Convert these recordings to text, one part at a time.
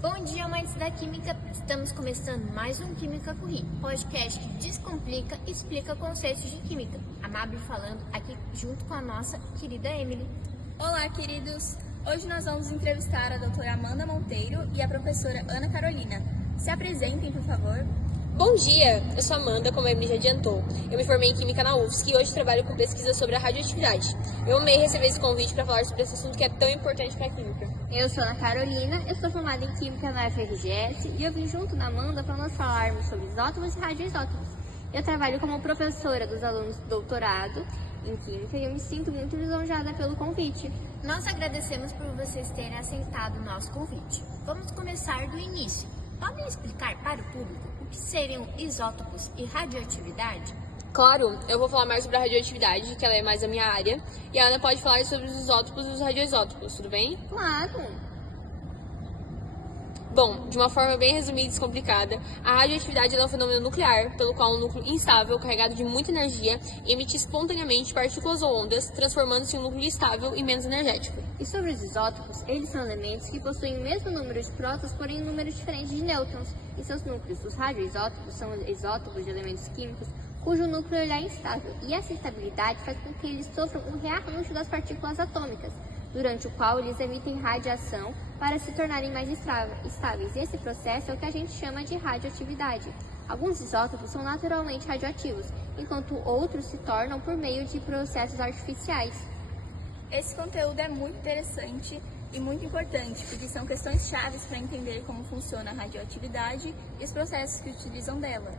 Bom dia, amantes da Química! Estamos começando mais um Química Corri, podcast que descomplica e explica conceitos de Química. A Mabel falando aqui junto com a nossa querida Emily. Olá, queridos! Hoje nós vamos entrevistar a doutora Amanda Monteiro e a professora Ana Carolina. Se apresentem, por favor. Bom dia, eu sou Amanda, como a Emily já adiantou. Eu me formei em Química na UFSC e hoje trabalho com pesquisa sobre a radioatividade. Eu amei receber esse convite para falar sobre esse assunto que é tão importante para a Química. Eu sou Ana Carolina, eu sou formada em Química na UFRGS e eu vim junto da Amanda para nós falarmos sobre isótopos e radioisótopos. Eu trabalho como professora dos alunos do doutorado em Química e eu me sinto muito lisonjeada pelo convite. Nós agradecemos por vocês terem aceitado o nosso convite. Vamos começar do início. Podem explicar para o público o que seriam isótopos e radioatividade? Claro, eu vou falar mais sobre a radioatividade, que ela é mais a minha área, e a Ana pode falar sobre os isótopos e os radioisótopos, tudo bem? Claro! Bom, de uma forma bem resumida e descomplicada, a radioatividade é um fenômeno nuclear, pelo qual um núcleo instável, carregado de muita energia, emite espontaneamente partículas ou ondas, transformando-se em um núcleo estável e menos energético. E sobre os isótopos, eles são elementos que possuem o mesmo número de prótons, porém números diferentes de nêutrons. Em seus núcleos, os radioisótopos são isótopos de elementos químicos cujo núcleo é instável, e essa instabilidade faz com que eles sofram um rearranjo das partículas atômicas, durante o qual eles emitem radiação para se tornarem mais estáveis. E esse processo é o que a gente chama de radioatividade. Alguns isótopos são naturalmente radioativos, enquanto outros se tornam por meio de processos artificiais. Esse conteúdo é muito interessante e muito importante, porque são questões chaves para entender como funciona a radioatividade e os processos que utilizam dela.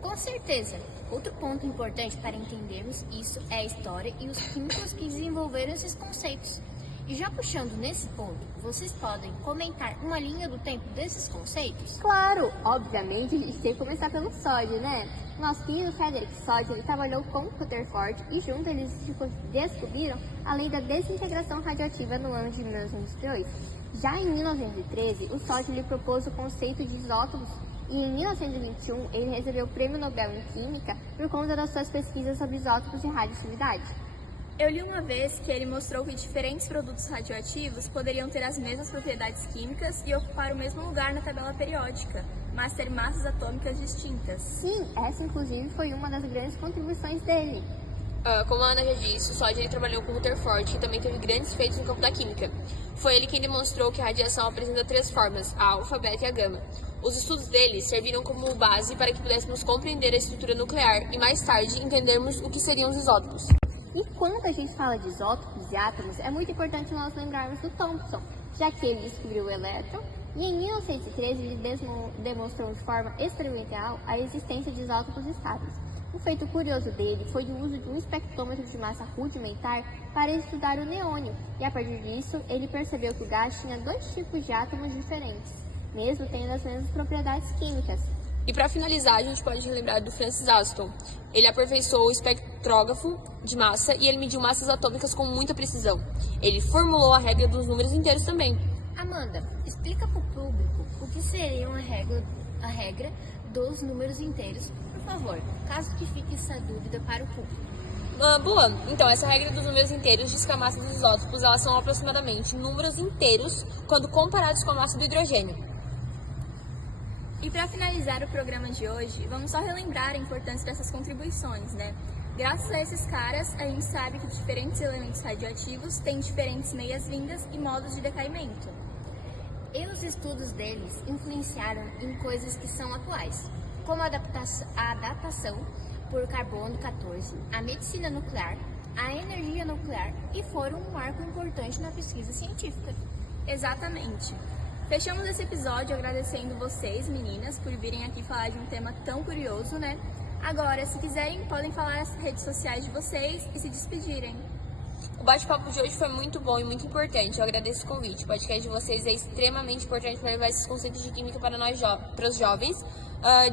Com certeza! Outro ponto importante para entendermos isso é a história e os químicos que desenvolveram esses conceitos. E já puxando nesse ponto, vocês podem comentar uma linha do tempo desses conceitos? Claro! Obviamente, a gente tem que começar pelo sódio, né? Nosso querido Frederick Soddy, ele trabalhou com Rutherford e juntos eles descobriram a lei da desintegração radioativa no ano de 1902. Já em 1913, o Soddy lhe propôs o conceito de isótopos e em 1921 ele recebeu o Prêmio Nobel em Química por conta das suas pesquisas sobre isótopos e radioatividade. Eu li uma vez que ele mostrou que diferentes produtos radioativos poderiam ter as mesmas propriedades químicas e ocupar o mesmo lugar na tabela periódica, mas ter massas atômicas distintas. Sim, essa inclusive foi uma das grandes contribuições dele. Como a Ana já disse, o Soddy trabalhou com Rutherford e também teve grandes feitos no campo da química. Foi ele quem demonstrou que a radiação apresenta três formas, a alfa, a beta e a gama. Os estudos dele serviram como base para que pudéssemos compreender a estrutura nuclear e mais tarde entendermos o que seriam os isótopos. E quando a gente fala de isótopos e átomos, é muito importante nós lembrarmos do Thomson, já que ele descobriu o elétron e em 1913 ele demonstrou de forma experimental a existência de isótopos estáveis. Um feito curioso dele foi o uso de um espectrômetro de massa rudimentar para estudar o neônio, e a partir disso ele percebeu que o gás tinha dois tipos de átomos diferentes, mesmo tendo as mesmas propriedades químicas. E para finalizar, a gente pode relembrar do Francis Aston. Ele aperfeiçoou o espectrógrafo de massa e ele mediu massas atômicas com muita precisão. Ele formulou a regra dos números inteiros também. Amanda, explica para o público o que seria a regra dos números inteiros, por favor, caso que fique essa dúvida para o público. Boa! Então, essa regra dos números inteiros diz que a massa dos isótopos elas são aproximadamente números inteiros quando comparados com a massa do hidrogênio. E para finalizar o programa de hoje, vamos só relembrar a importância dessas contribuições, né? Graças a esses caras, a gente sabe que diferentes elementos radioativos têm diferentes meias-vindas e modos de decaimento. E os estudos deles influenciaram em coisas que são atuais, como a adaptação por carbono 14, a medicina nuclear, a energia nuclear e foram um marco importante na pesquisa científica. Exatamente. Fechamos esse episódio agradecendo vocês, meninas, por virem aqui falar de um tema tão curioso, né? Agora, se quiserem, podem falar as redes sociais de vocês e se despedirem. O bate-papo de hoje foi muito bom e muito importante. Eu agradeço o convite. O podcast de vocês é extremamente importante para levar esses conceitos de química para nós, para os jovens,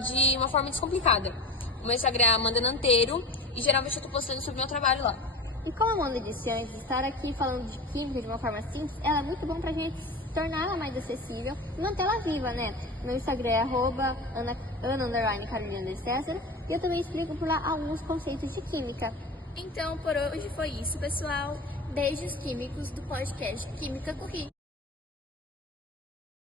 de uma forma descomplicada. O meu Instagram é Amanda Nanteiro e geralmente eu estou postando sobre o meu trabalho lá. E como a Amanda disse antes, estar aqui falando de química de uma forma simples, ela é muito bom pra gente torná-la mais acessível e mantê-la viva, né? Meu Instagram é @Ana_Carolina_César e eu também explico por lá alguns conceitos de química. Então, por hoje foi isso, pessoal. Beijos químicos do podcast Química Corri.